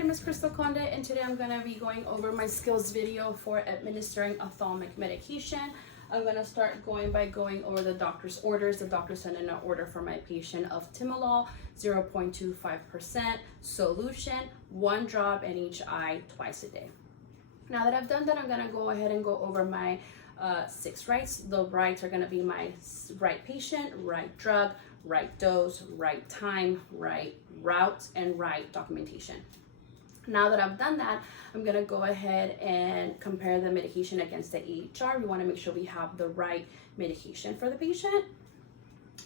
name is Crystal Conde, and today I'm going to be going over my skills video for administering ophthalmic medication. I'm going to start by going over the doctor's orders. The doctor sent in an order for my patient of timolol, 0.25% solution, 1 drop in each eye twice a day. Now that I've done that, I'm going to go ahead and go over my 6 rights. The rights are going to be my right patient, right drug, right dose, right time, right route, and right documentation. Now that I've done that, I'm going to go ahead and compare the medication against the EHR. We want to make sure we have the right medication for the patient.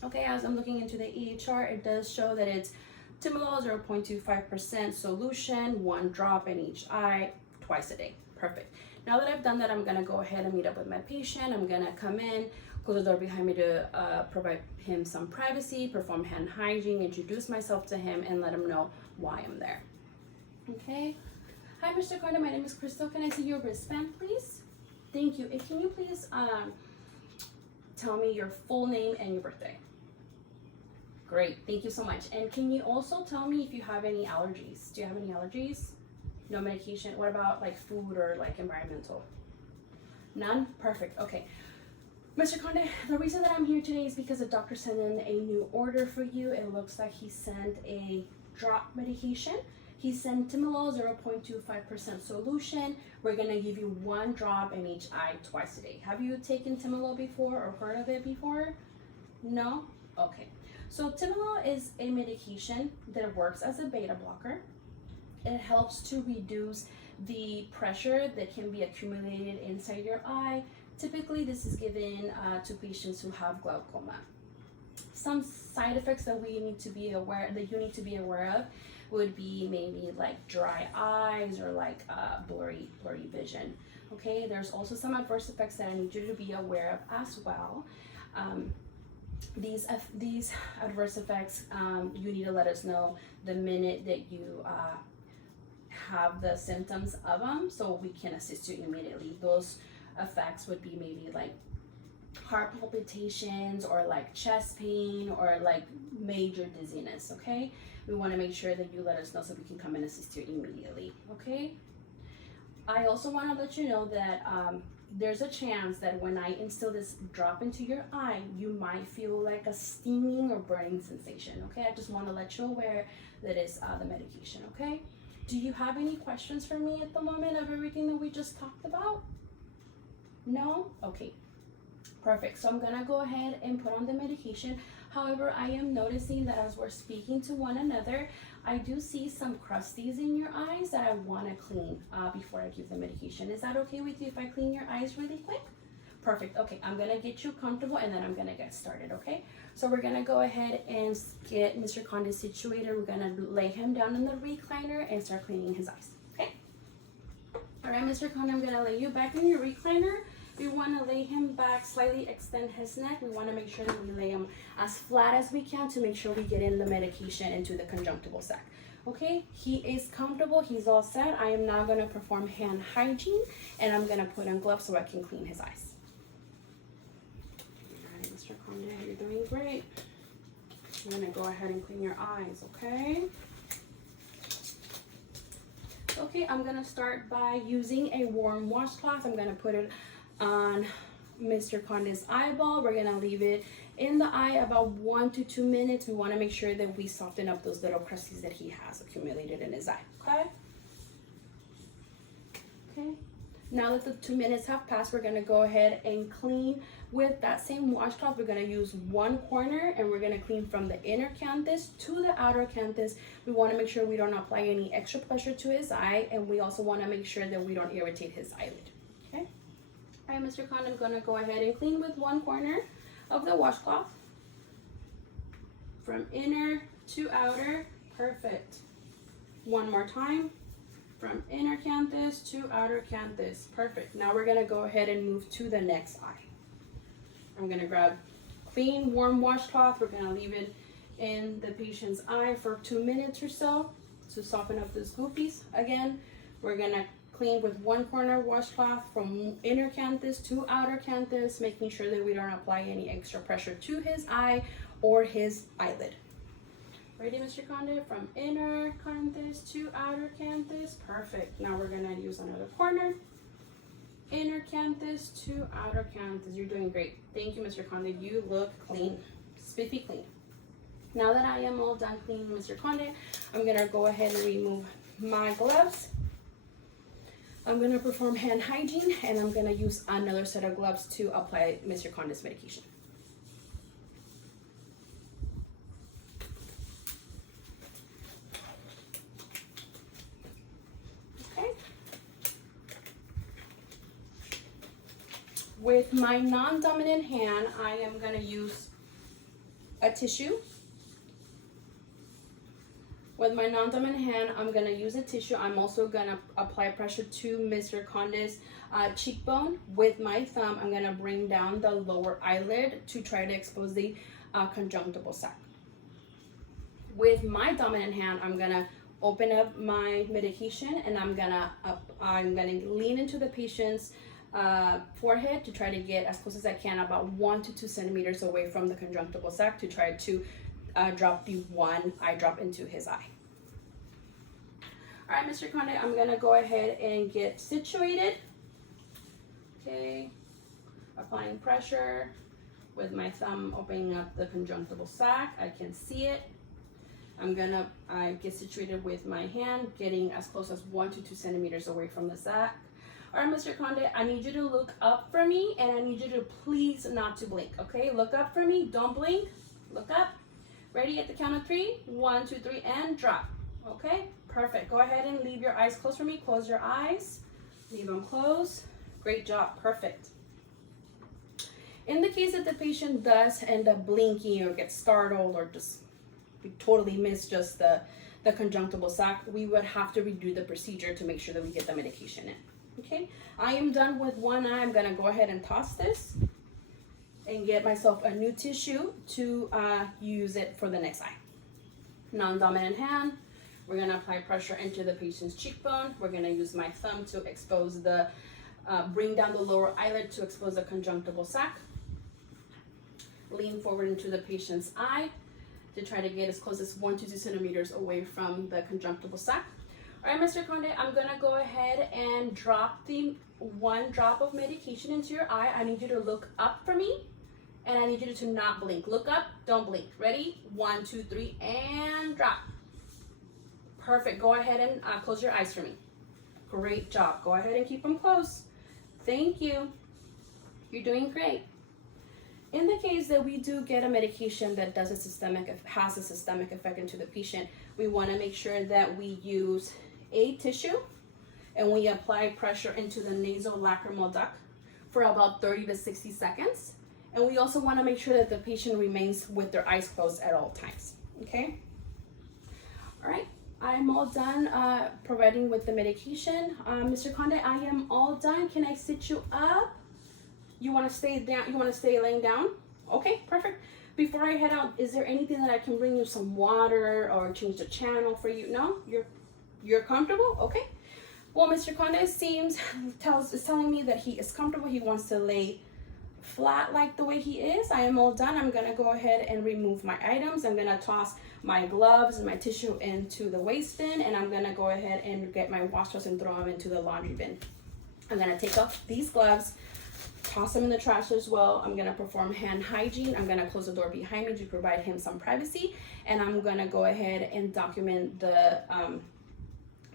Okay, as I'm looking into the EHR, it does show that it's timolol 0.25% solution, 1 drop in each eye twice a day. Perfect. Now that I've done that, I'm going to go ahead and meet up with my patient. I'm going to come in, close the door behind me to provide him some privacy, perform hand hygiene, introduce myself to him, and let him know why I'm there. Okay. Hi, Mr. Carter. My name is Crystal. Can I see your wristband, please? Thank you. And can you please tell me your full name and your birthday? Great. Thank you so much. And can you also tell me if you have any allergies? Do you have any allergies? No medication? What about like food or like environmental? None? Perfect. Okay. Mr. Conde, the reason that I'm here today is because the doctor sent in a new order for you. It looks like he sent a drop medication. He sent timolol 0.25% solution. We're gonna give you 1 drop in each eye twice a day. Have you taken timolol before or heard of it before? No? Okay. So timolol is a medication that works as a beta blocker. It helps to reduce the pressure that can be accumulated inside your eye. Typically, this is given to patients who have glaucoma. Some side effects that you need to be aware of would be maybe like dry eyes or like blurry vision. Okay, there's also some adverse effects that I need you to be aware of as well. These adverse effects, you need to let us know the minute that you have the symptoms of them, so we can assist you immediately. Those effects would be maybe like heart palpitations or like chest pain or like major dizziness. Okay, we want to make sure that you let us know so we can come and assist you immediately. Okay, I also want to let you know that there's a chance that when I instill this drop into your eye, you might feel like a stinging or burning sensation. Okay, I just want to let you aware that it's the medication. Okay, do you have any questions for me at the moment of everything that we just talked about? No? Okay, perfect. So I'm gonna go ahead and put on the medication. However, I am noticing that as we're speaking to one another, I do see some crusties in your eyes that I want to clean before I give the medication. Is that okay with you if I clean your eyes really quick? Perfect. Okay, I'm gonna get you comfortable and then I'm gonna get started. Okay, so we're gonna go ahead and get Mr. Conde situated. We're gonna lay him down in the recliner and start cleaning his eyes. Okay. All right, Mr. Conde, I'm gonna lay you back in your recliner. We want to lay him back, slightly extend his neck. We want to make sure that we lay him as flat as we can to make sure we get in the medication into the conjunctival sac. Okay, he is comfortable, he's all set. I am now going to perform hand hygiene and I'm going to put on gloves so I can clean his eyes. All right, Mr. Conde, you're doing great. I'm going to go ahead and clean your eyes, okay? Okay, I'm going to start by using a warm washcloth. I'm going to put it on Mr. Conde's eyeball. We're gonna leave it in the eye about 1 to 2 minutes. We want to make sure that we soften up those little crusties that he has accumulated in his eye. Okay, now that the 2 minutes have passed, we're gonna go ahead and clean with that same washcloth. We're gonna use 1 corner and we're gonna clean from the inner canthus to the outer canthus. We want to make sure we don't apply any extra pressure to his eye, and we also want to make sure that we don't irritate his eyelid. Okay. All right, Mr. Conde, I'm gonna go ahead and clean with 1 corner of the washcloth from inner to outer. Perfect. 1 more time, from inner canthus to outer canthus. Perfect. Now we're gonna go ahead and move to the next eye. I'm gonna grab clean, warm washcloth. We're gonna leave it in the patient's eye for 2 minutes or so to soften up those goopies. Again, we're gonna clean with 1 corner washcloth from inner canthus to outer canthus, making sure that we don't apply any extra pressure to his eye or his eyelid. Ready, Mr. Conde? From inner canthus to outer canthus. Perfect. Now we're gonna use another corner. Inner canthus to outer canthus. You're doing great. Thank you, Mr. Conde. You look clean, spiffy clean. Now that I am all done cleaning Mr. Conde, I'm gonna go ahead and remove my gloves. I'm gonna perform hand hygiene, and I'm gonna use another set of gloves to apply Mr. Conde's medication. With my non-dominant hand, I am gonna use a tissue. With my non-dominant hand, I'm gonna use a tissue. I'm also gonna apply pressure to Mr. Conde's cheekbone. With my thumb, I'm gonna bring down the lower eyelid to try to expose the conjunctival sac. With my dominant hand, I'm gonna open up my medication, and I'm gonna lean into the patient's forehead to try to get as close as I can, about 1 to 2 centimeters away from the conjunctival sac, to try to drop the one eye drop into his eye. All right, Mr. Conde, I'm gonna go ahead and get situated. Okay, applying pressure with my thumb, opening up the conjunctival sac. I can see it. I'm gonna get situated with my hand, getting as close as 1 to 2 centimeters away from the sac. All right, Mr. Conde, I need you to look up for me, and I need you to please not to blink, okay? Look up for me, don't blink, look up. Ready at the count of 3, 1, 2, 3, and drop, okay? Perfect, go ahead and leave your eyes closed for me. Close your eyes, leave them closed. Great job, perfect. In the case that the patient does end up blinking or gets startled or just totally miss just the conjunctival sac, we would have to redo the procedure to make sure that we get the medication in. Okay, I am done with one eye. I'm gonna go ahead and toss this and get myself a new tissue to use it for the next eye. Non-dominant hand, we're gonna apply pressure into the patient's cheekbone. We're gonna use my thumb to expose bring down the lower eyelid to expose the conjunctival sac. Lean forward into the patient's eye to try to get as close as 1 to 2 centimeters away from the conjunctival sac. All right, Mr. Conde, I'm gonna go ahead and drop the 1 drop of medication into your eye. I need you to look up for me, and I need you to not blink. Look up, don't blink. Ready? 1, 2, 3, and drop. Perfect, go ahead and close your eyes for me. Great job, go ahead and keep them closed. Thank you, you're doing great. In the case that we do get a medication that has a systemic effect into the patient, we wanna make sure that we use a tissue, and we apply pressure into the nasolacrimal duct for about 30 to 60 seconds. And we also want to make sure that the patient remains with their eyes closed at all times. Okay. All right, I'm all done providing with the medication. Mr. Conde, I am all done. Can I sit you up? You want to stay down? You want to stay laying down? Okay, perfect. Before I head out, is there anything that I can bring you, some water or change the channel for you? No, you're comfortable. Okay. Well, Mr. Conde is telling me that he is comfortable. He wants to lay flat like the way he is. I am all done. I'm gonna go ahead and remove my items. I'm gonna toss my gloves and my tissue into the waste bin, and I'm gonna go ahead and get my wash cloths and throw them into the laundry bin. I'm gonna take off these gloves, toss them in the trash as well. I'm gonna perform hand hygiene. I'm gonna close the door behind me to provide him some privacy, and I'm gonna go ahead and document the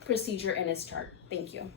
procedure in his chart. Thank you.